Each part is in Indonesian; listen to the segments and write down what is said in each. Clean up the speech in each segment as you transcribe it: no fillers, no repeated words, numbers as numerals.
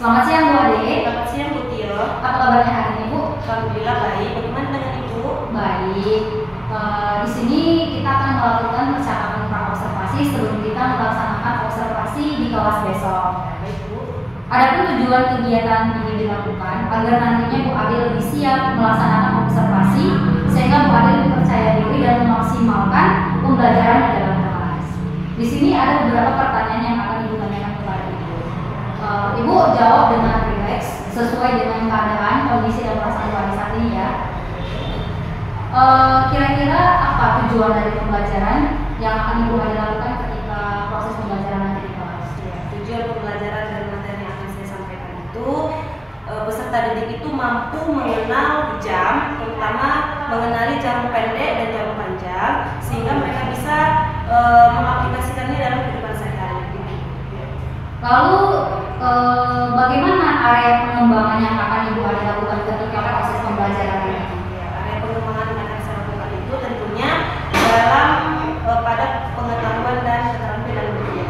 Selamat siang Bu Ade. Selamat siang Bu Tio. Apa kabarnya hari ini Bu? Alhamdulillah baik. Bagaimana dengan Ibu? Baik. Di sini kita akan melakukan percakapan praobservasi sebelum kita melaksanakan observasi di kelas besok. Baik Bu. Adapun tujuan kegiatan ini dilakukan agar nantinya Bu Ade lebih siap melaksanakan observasi sehingga Bu Ade lebih percaya diri dan memaksimalkan pembelajaran di dalam kelas. Di sini ada beberapa pertanyaan yang akan Ibu tanyakan kepada Ibu. Ibu jawab dengan rileks sesuai dengan keadaan, kondisi dan perasaan Bu Ade saat ini ya. Kira-kira apa tujuan dari pembelajaran yang akan Ibu Ade lakukan ketika proses pembelajaran nanti di kelas? Ya, tujuan pembelajaran dari materi yang akan saya sampaikan itu peserta didik itu mampu mengenal jam, terutama mengenali jarum pendek dan jarum panjang, sehingga mereka bisa mengaplikasikannya dalam kehidupan sehari-hari. Lalu bagaimana area pengembangan yang akan Ibu Ade lakukan ketika proses pembelajaran ini? Area pengembangan yang akan saya lakukan itu tentunya dalam pada pengetahuan dan keterampilan dunia.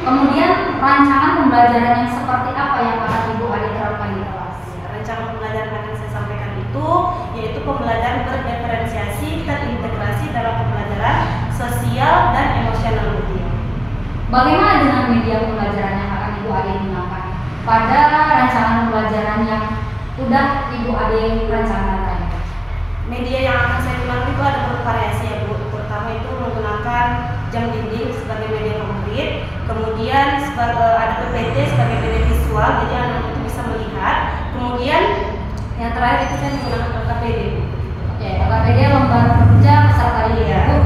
Kemudian rancangan pembelajaran yang seperti apa yang akan Ibu Ade terapkan di kelas? Rencana pembelajaran yang akan saya sampaikan itu yaitu pembelajaran berdiferensiasi terintegrasi dalam pembelajaran sosial dan emosional dunia. Bagaimana dengan media pembelajaran yang akan Ibu Ade gunakan pada rancangan pembelajaran yang sudah Ibu Ade rencanakan? Media yang akan saya gunakan itu ada bervariasi ya Bu. Pertama itu menggunakan jam dinding sebagai media konkret, kemudian ada PPT sebagai media visual, jadi anak itu bisa melihat. Kemudian yang terakhir itu saya menggunakan LKPD. Oke, LKPD lembar kerja peserta didik Ya. Bu.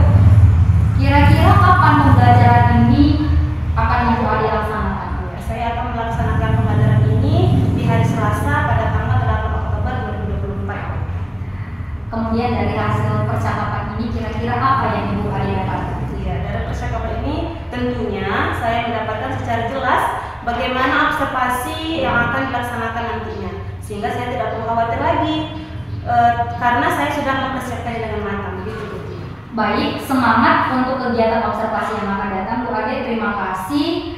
Kira-kira kapan pembelajaran ini akan Ibu Ade laksanakan? Saya akan melaksanakan pembelajaran ini di hari Selasa pada tanggal 8 Oktober 2024. Kemudian dari hasil percakapan ini kira-kira apa yang Ibu Ade dapatkan? Ya, dari percakapan ini tentunya saya mendapatkan secara jelas bagaimana observasi yang akan dilaksanakan nantinya, sehingga saya tidak perlu khawatir lagi karena saya sudah mempersiapkannya dengan matang. Gitu, Bu. Baik, semangat untuk kegiatan observasi yang akan datang Bu Ade. Terima kasih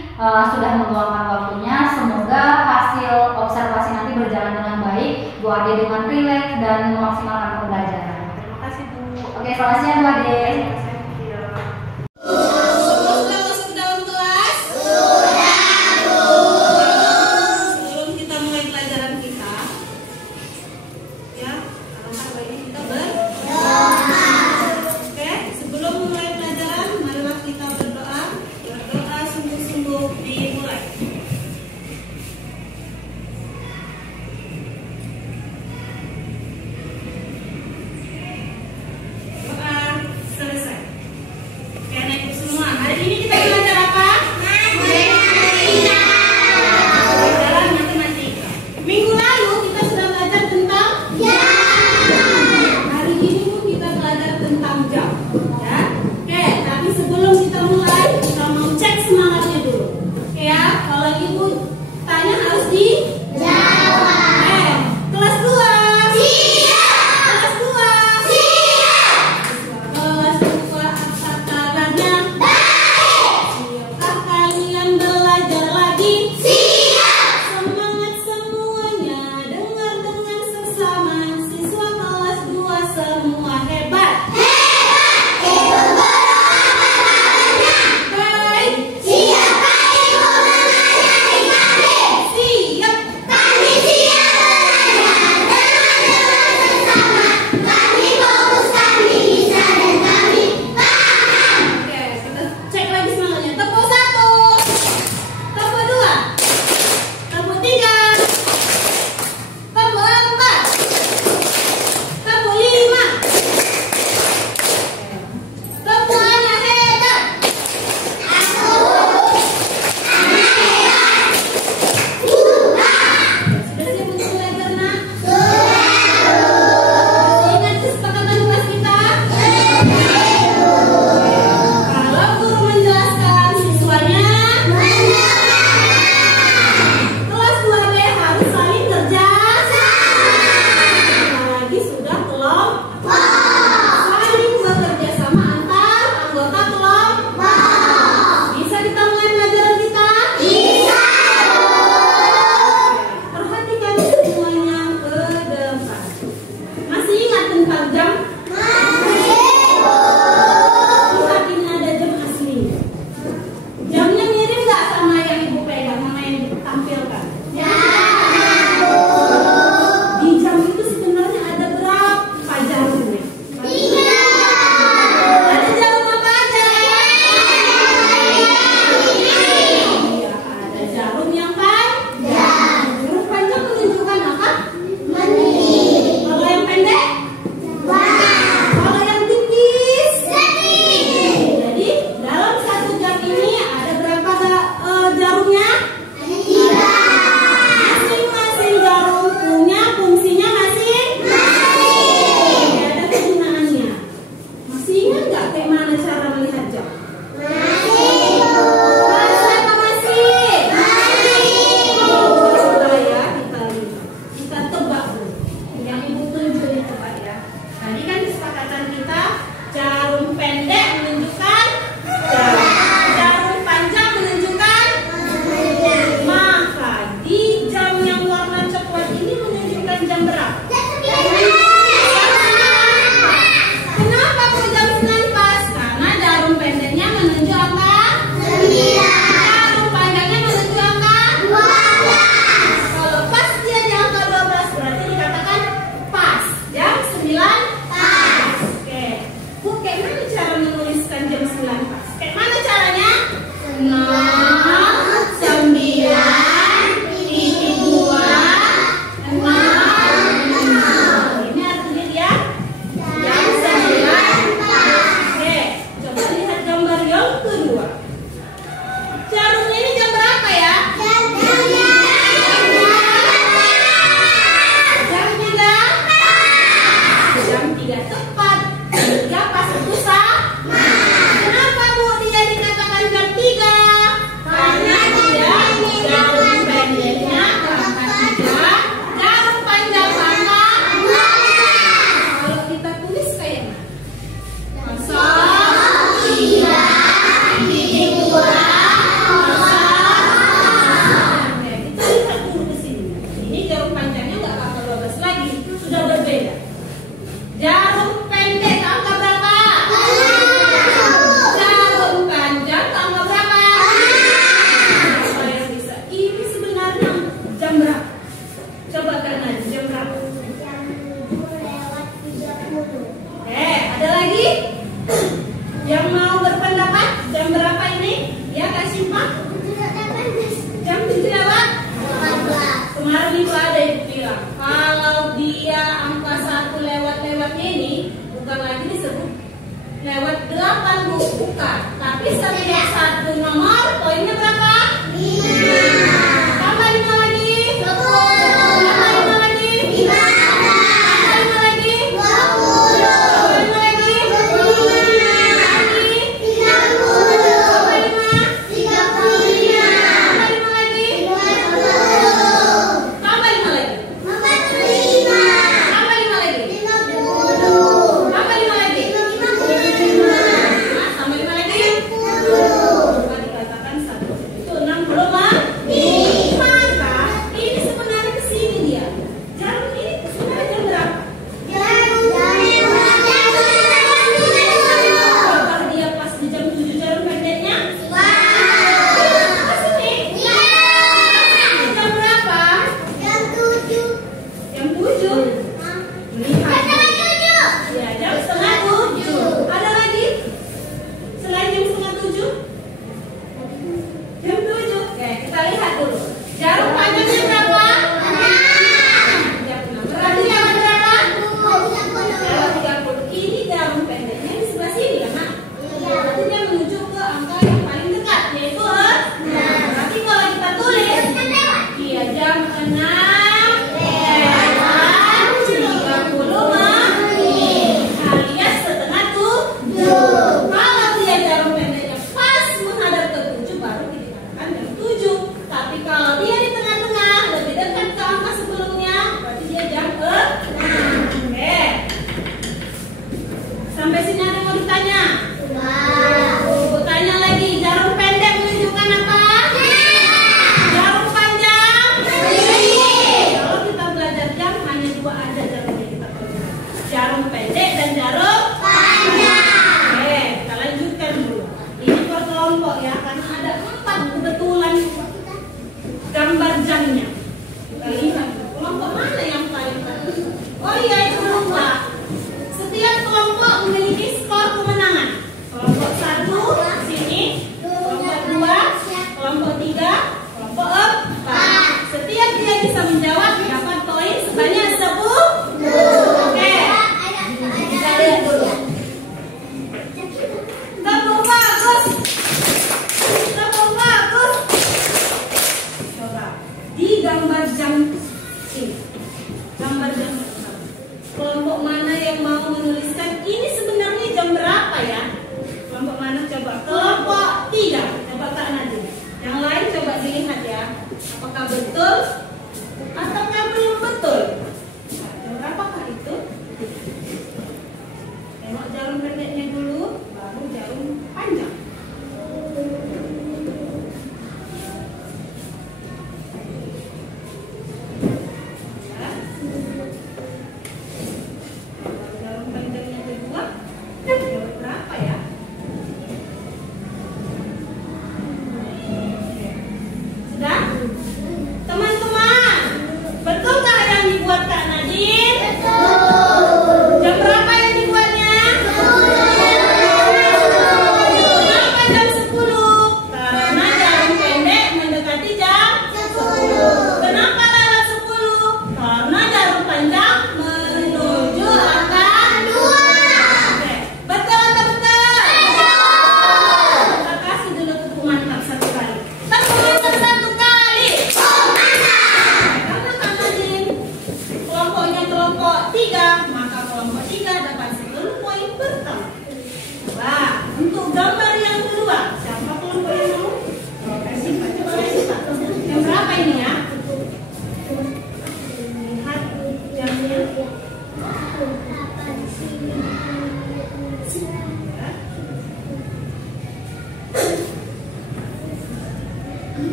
sudah meluangkan waktunya. Semoga hasil observasi nanti berjalan dengan baik, Bu Ade dengan rileks dan memaksimalkan pembelajaran. Terima kasih Bu. Oke, selamat siang Bu Ade. Selesai. Tambah 5 lagi.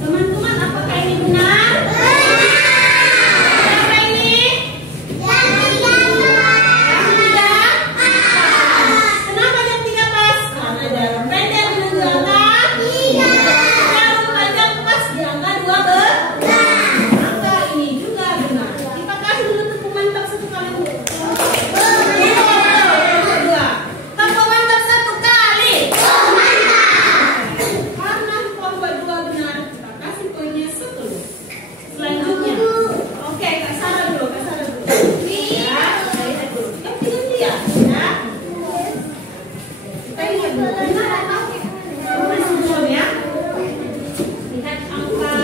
Teman-teman, apakah ini benar? Apa ini? Jam 3. Kenapa jam 3 pas? Karena jarum pendek menuju angka 3. Jarum panjang pas di angka 12. Angka ini juga benar. Kita kasih dulu tepuk mantap satu kali. Tepuk mantap satu kali. Karena kelompok 2 benar, kita kasih poinnya 10. Selanjutnya, oke, Kak Sarah dulu, Kak Sarah dulu. Ya, saya dulu. Yang ganti ya. Kita ingat dulu. Benar atau? Masih belum ya? Lihat angka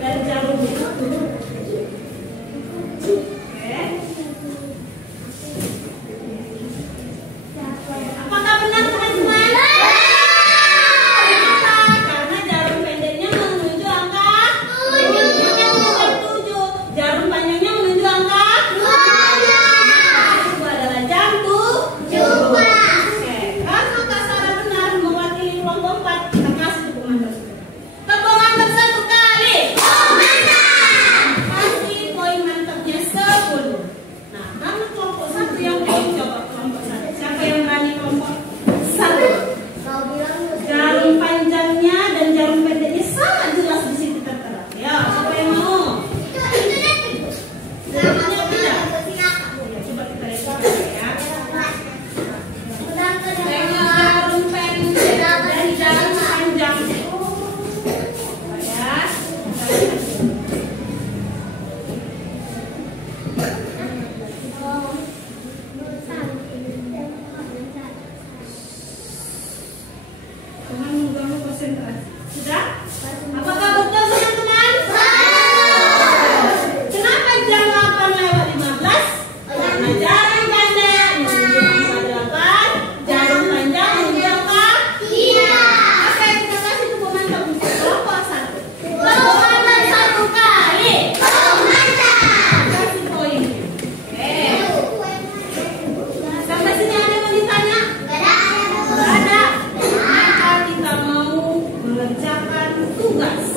dari jarumnya. Oke. Apakah benar teman-teman? Kenapa? Karena jarum pendeknya menuju angka 7. Jarum panjangnya menuju angka 12. Itu adalah jam 7. Oke. Karena Kak Sarah benar mewakili kelompok 4, kita kasih tepuk mantap. Tepuk mantap satu kali. Kasih poin mantapnya 10. Nah, karena kelompok 1 yang poin, coba kelompok 1. Siapa yang berani kelompok 1? Jarum panjangnya dan jarum pendeknya sangat jelas di situ tertera. Ya, siapa yang mau? Jarunya tidak. Ya, coba kita lihat ya. Dengan jarum pendek dan jarum panjang. Ya. Jangan mengganggu konsentrasi. Sudah? Apakah betul teman-teman? Kenapa jam 8:15? Karena jarum pendek menuju angka 8, jarum panjang menuju angka 3. Oke, kita kasih tepuk mantap untuk kelompok 1. Tepuk mantap satu kali. Kasih poinnya. Oke. Sampai sini ada yang mau ditanya? Nggak ada. Maka kita mau mengerjakan tugas.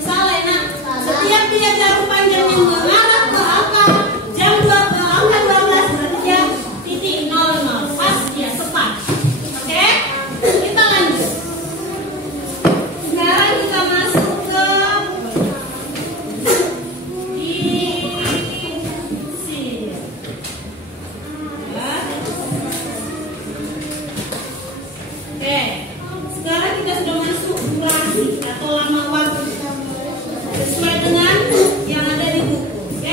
Salah ya nak. Setiap dia jarum panjangnya mengarah ke angka jam 2 ke angka 12 berarti dia titik 00. Pas dia tepat. Oke? Kita lanjut. Sekarang kita masuk ke di sini. Ya. Oke. Sekarang kita sudah masuk durasi atau lama waktu sesuai dengan yang ada di buku. Oke?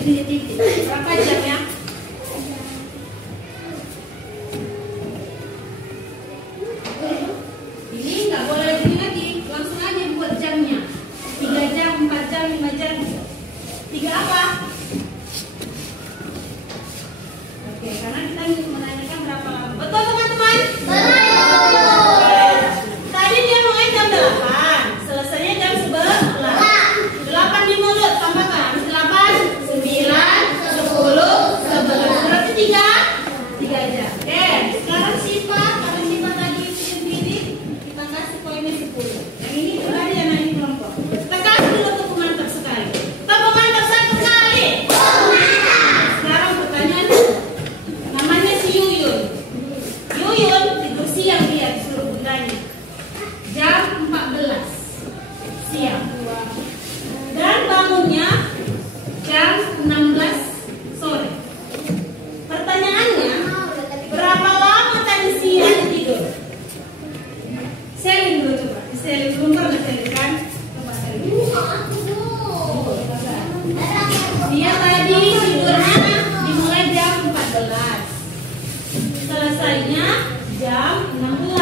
titik. Berapa jam ya? Ini nggak boleh ini lagi, langsung aja buat jamnya. 3 jam, 4 jam, 5 jam. 3 apa? Oke, karena kita menanyakan berapa lama. Betul teman-teman? Tadi dia mulai jam 8, selesainya jam 11. 8 di mulut, tambahkan 8, 9, 10, 11. Berarti 3 jam. Oke, sekarang Siva, karena Siva tadi sendiri, kita kasih poinnya 10. Yang ini berarti yang ini kelompok. Kita kasih dulu tepuk mantap sekali. Tepuk mantap 1 kali. Sekarang pertanyaannya, namanya si Yuyun. Yuyun tidur siang dia disuruh bundanya. Jam 14 siang. Dan bangunnya jam 16 sore. Pertanyaannya, berapa lama tadi siang tidur? Selin dulu coba. Selin belum pernah selin kan? Coba selin. Dia tadi tidurnya dimulai jam 14. Selesainya jam 16.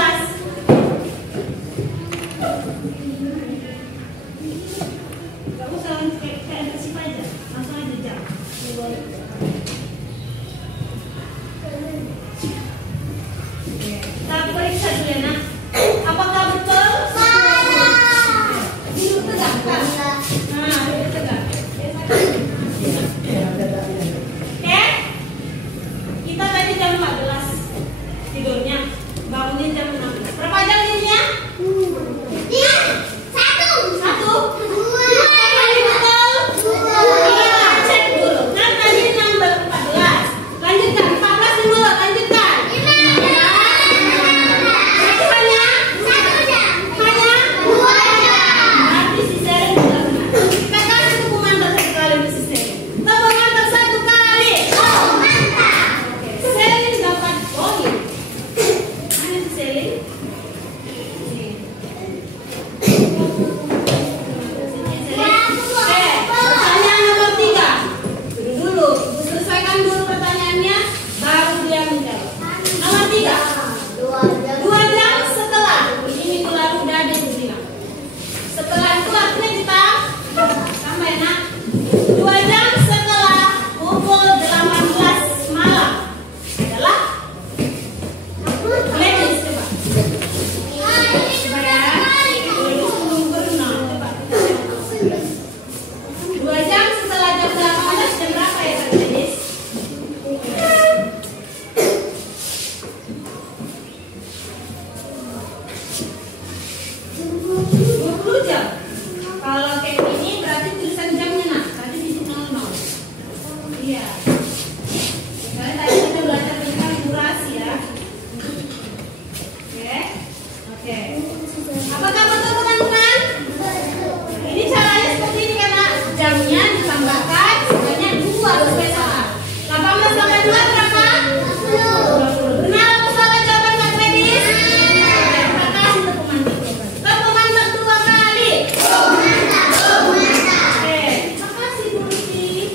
Gak usah kayak bersih aja, langsung aja jam. Kita periksa dulu ya nak. Apakah betul? Duduk tegak kan? Nah, duduk tegak. Oke? Kita tadi jam 14 tidurnya, bangunnya jam 16. Berapa jam tidurnya? 1. Kali betul? Iya, cek dulu. Kan tadi 14. Lanjutkan, 14 di mulut, lanjutkan. Nanti si Selin juga benar. Kita kasih tepuk mantap 1 kali untuk si Selin. Tepuk mantap 1 kali. Oke, Selin dapat poin. Mana si Selin? Pertanyaan nomor 3. Dulu, selesaikan dulu pertanyaannya, baru dia menjawab. Nomor 3. 2 jam setelah ini minggu lalu udah ada di sini. Setelah itu artinya kita sama ya nak. 2 jam setelah pukul 18 malam adalah ladies coba. Coba ya. Belum berenang coba. 2 jam setelah jam 18 jam berapa ya ladies? 20 jam. Kalau kayak gini berarti tulisan jamnya nak. Tadi di 00. Iya. Kalian tadi kita belajar tentang durasi ya. Oke. Apakah betul teman-teman? Ini caranya seperti ini karena jamnya ditambahkan sebanyak 2 sesuai saat. 18 tambah 2 berapa? 20. Benar atau salah jawaban Kak Medis? Terima kasih tepuk mantap. Tepuk mantap 2 kali. Oke, terima kasih dulu si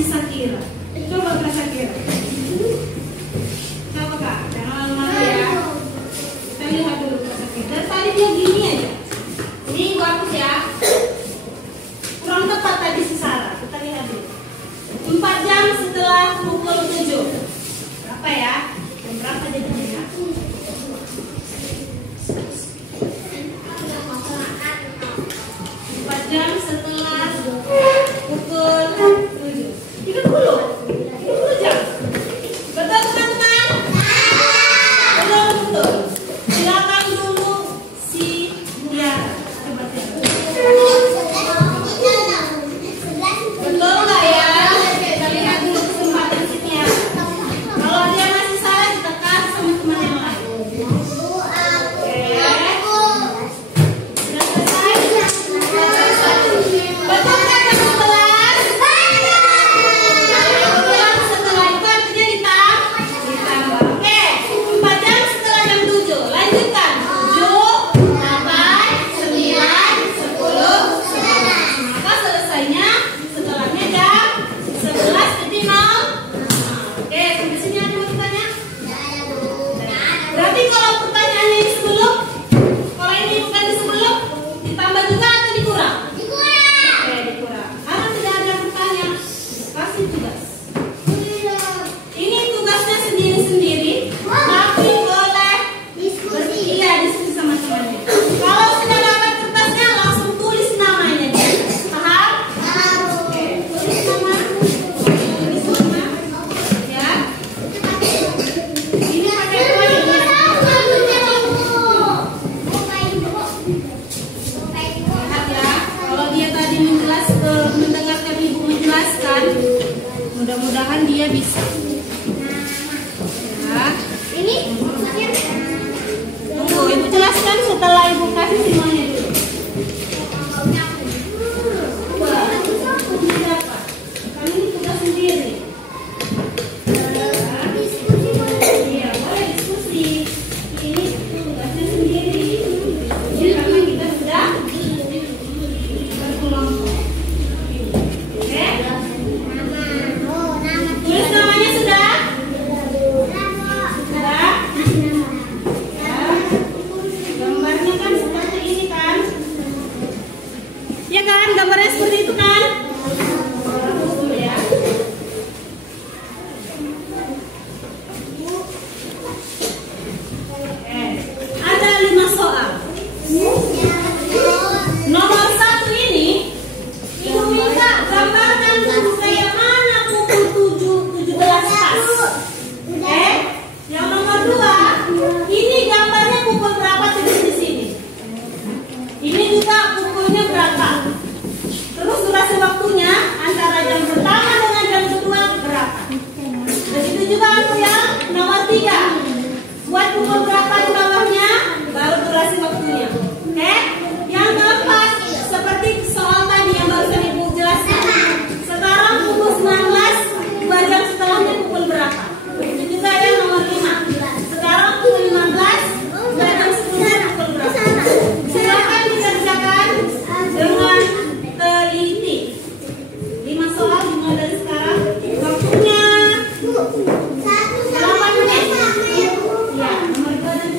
si Sakira. Coba Kak Sakira. Coba Kak, jangan lama-lama ya. Kita lihat dulu Kak Sakira. Dari tadi dia gini aja. Ini gua hapus ya. Kurang tepat tadi si Sarah. Kita lihat dulu. 4 jam setelah pukul 7. Berapa ya? Jam berapa jadinya ya? 4 jam setelah pukul 7. 30 jam. Betul teman-teman? Betul. Silakan dulu si Mutiara. Coba betul nggak ya? Kita lihat dulu kesempatan si Mutiara. Kalau dia masih salah, kita kasih sama teman yang lain. Sudah selesai? Betul kan yang 11? Setelah itu artinya ditambah. Oke, 4 jam setelah jam 7. Lanjutkan. 7, 8, 9, 10, 11. Maka selesainya setelahnya jam 11.00. Oke, sampai sini ada mau ditanya? Berarti kalau pertanyaannya ini sebelum, kalau ini bukan di sebelum, ditambah juga atau dikurang? Oke, dikurang. Karena tidak ada pertanyaan, kasih tugas. Ini tugasnya sendiri-sendiri, tapi boleh diskusi sama temannya. Kalau sudah dapat kertasnya, langsung tulis namanya. Paham? Oke, tulis nama. Ya. Ini pakai poin ya. Lihat ya, kalau dia tadi mendengarkan ibu menjelaskan, mudah-mudahan dia bisa. Ya. Tunggu, ibu jelaskan setelah ibu kasih semuanya dulu. Kami ini tugas sendiri. Iya, boleh diskusi. Ini tugasnya sendiri. Ini karena kita sudah berkelompok. Oke? Tulis namanya sudah? Sudah? Ya. Gambarnya kan seperti ini kan? Ya kan? Gambarnya seperti itu kan? Tunggu ya. Ada 5 soal. Nomor 1 ini, ibu minta gambarkan kayak mana pukul 7.17 pas. Yang nomor 2, ini gambarnya pukul berapa tulis di sini. Ini juga pukulnya berapa. Terus durasi waktunya antara jam pertama dengan jam kedua berapa. Begitu juga aku yang nomor 3. Buat pukul berapa di bawahnya, baru durasi waktunya. Yang keempat, seperti soal tadi yang barusan ibu jelaskan. Sekarang pukul 19, 2 jam setelahnya pukul berapa. Begitu juga yang nomor 5. Sekarang pukul 15, 2 jam setelahnya pukul berapa. Silakan dikerjakan dengan teliti. 5 soal dimulai dari sekarang. Waktunya 8 menit. Ya, nomor 2 dan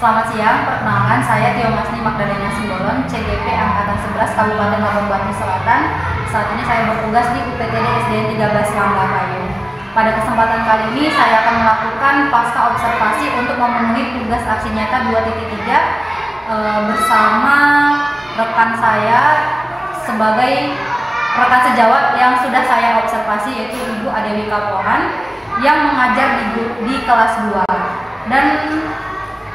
Selamat siang, perkenalkan saya Tio Masni Magdalena Simbolon, CGP Angkatan 11 Kabupaten Labuan Batu Selatan. Saat ini saya bertugas di UPTD SDN 13 Langga Payung. Pada kesempatan kali ini saya akan melakukan pasca observasi untuk memenuhi tugas aksi nyata 2.3 bersama rekan saya sebagai rekan sejawat yang sudah saya observasi, yaitu Ibu Adewi Kapohan yang mengajar di kelas 2. Dan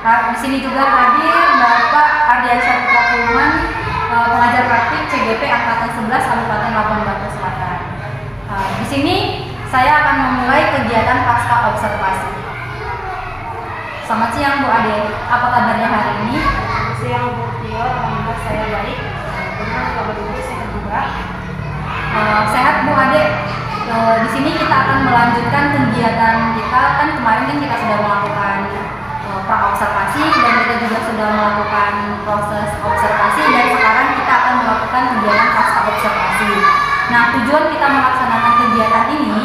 di sini juga hadir Bapak Ardiansyah Putra Pulungan, pengajar praktik CGP Angkatan 11 Kabupaten Labuan Batu Selatan. Di sini saya akan memulai kegiatan pasca observasi. Selamat siang Bu Ade, apa kabarnya hari ini? Selamat siang Bu Tio, alhamdulillah saya baik. Benar kabar Ibu sehat juga. Sehat Bu Ade. Di sini kita akan melanjutkan kegiatan kita. Kan kemarin kan kita sudah melakukan pra-observasi dan kita juga sudah melakukan proses observasi, dan sekarang kita akan melakukan kegiatan pasca observasi. Nah, tujuan kita melaksanakan kegiatan ini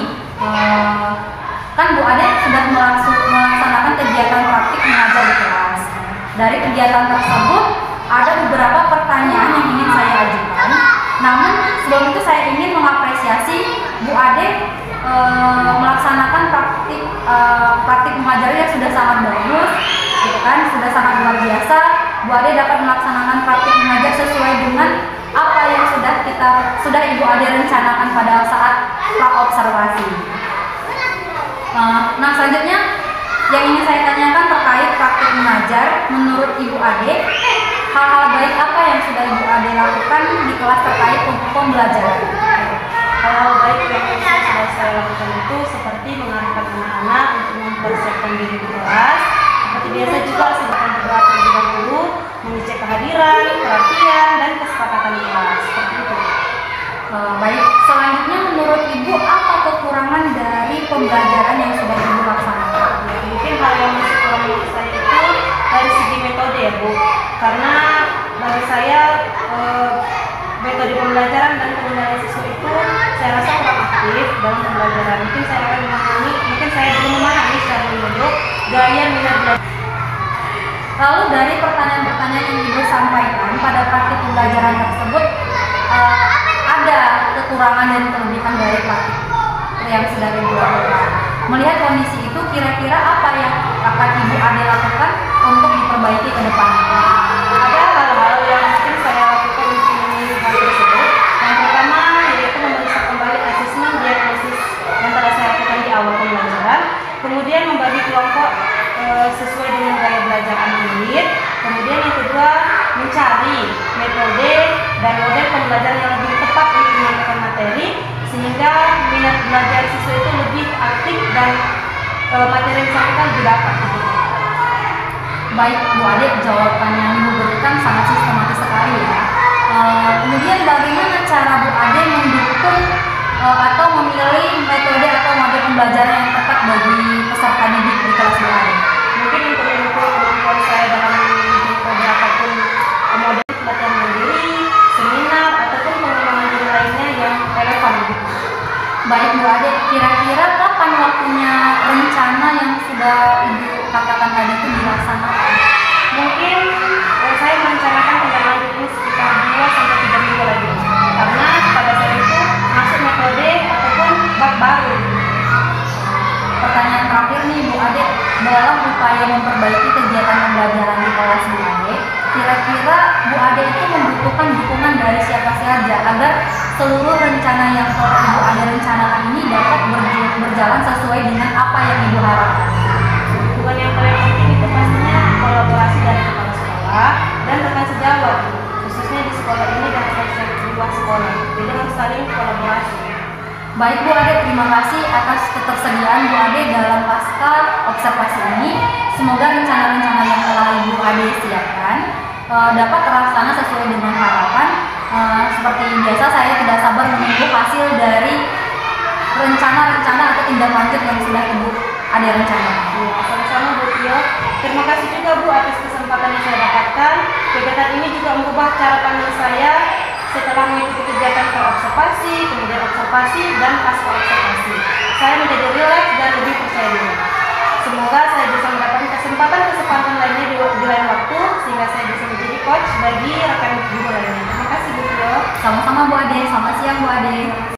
kan Bu Ade sudah melaksanakan kegiatan praktik mengajar di kelas. Dari kegiatan tersebut ada beberapa pertanyaan yang ingin saya ajukan. Namun sebelum itu saya ingin mengapresiasi Bu Ade melaksanakan praktik mengajar yang sudah sangat bagus, gitu kan, sudah sangat luar biasa. Bu Ade dapat melaksanakan praktik mengajar sesuai dengan apa yang sudah Ibu Ade rencanakan pada saat pra-observasi. Nah, selanjutnya yang ingin saya tanyakan terkait praktik mengajar, menurut Ibu Ade, hal-hal baik apa yang sudah Ibu Ade lakukan di kelas terkait pembelajaran? Hal-hal baik yang sudah saya lakukan itu seperti mengarahkan anak-anak untuk mempersiapkan diri di kelas. Seperti biasa juga sudah berdoa terlebih dahulu, mengecek kehadiran, perhatian, dan kesepakatan kelas. Seperti itu. Baik, selanjutnya menurut Ibu apa kekurangan dari pembelajaran yang sudah Ibu laksanakan? Mungkin hal yang masih kurang menurut saya itu dari segi metode ya Bu, karena bagi saya metode pembelajaran dan pengendalian siswa itu saya rasa kurang aktif dalam pembelajaran. Mungkin saya belum memahami secara menyeluruh gaya minat belajar. Lalu dari pertanyaan-pertanyaan yang Ibu sampaikan pada praktik pembelajaran tersebut, ada kekurangan dan kelebihan dari praktik yang sudah Ibu lakukan. Melihat kondisi itu, kira-kira apa yang akan Ibu Ade lakukan untuk diperbaiki ke depan? Ada hal-hal yang mungkin saya lakukan untuk memenuhi hal tersebut. Yang pertama yaitu memeriksa kembali asesmen diagnosis yang telah saya lakukan di awal pembelajaran. Kemudian membagi kelompok sesuai dengan gaya belajar anak murid. Kemudian yang kedua, mencari metode dan model pembelajaran yang lebih tepat untuk menyampaikan materi, sehingga minat belajar siswa itu lebih aktif dan materi yang disampaikan lebih dapat. Baik Bu Ade, jawaban yang Ibu berikan sangat sistematis sekali ya. Kemudian bagaimana cara Bu Ade mendukung atau memilih metode atau model pembelajaran yang tepat bagi peserta didik di kelas Bu Ade? Mungkin untuk mengukur kemampuan saya dalam metode apapun, model pelatihan mandiri, seminar, ataupun pengembangan diri lainnya yang relevan. Baik Bu Ade, kira-kira kapan waktunya rencana yang sudah Ibu katakan tadi itu dilaksanakan? Mungkin saya merencanakan tindak lanjut ini sekitar 2-3 minggu lagi, karena pada saat itu masuk metode ataupun bab baru. Pertanyaan terakhir nih Bu Ade, dalam upaya memperbaiki kegiatan pembelajaran di kelas Bu Ade, kira-kira Bu Ade itu membutuhkan dukungan dari siapa saja agar seluruh rencana yang telah Ibu Ade rencanakan ini dapat berjalan sesuai dengan apa yang Ibu harapkan? Dukungan yang paling penting itu pastinya kolaborasi dari kepala sekolah dan rekan sejawat, khususnya di sekolah ini dan rekan di luar sekolah. Jadi harus saling kolaborasi. Baik Bu Ade, terima kasih atas ketersediaan Bu Ade dalam pasca observasi ini. Semoga rencana-rencana yang telah Ibu Ade siapkan dapat terlaksana sesuai dengan harapan. Seperti biasa, saya tidak sabar menunggu hasil dari rencana-rencana atau tindak lanjut yang sudah Ibu Ade rencanakan. Sama-sama Bu Tio. Terima kasih juga Bu atas kesempatan yang saya dapatkan. Kegiatan ini juga mengubah cara pandang saya setelah mengikuti kegiatan pra-observasi, kemudian observasi, dan pasca observasi.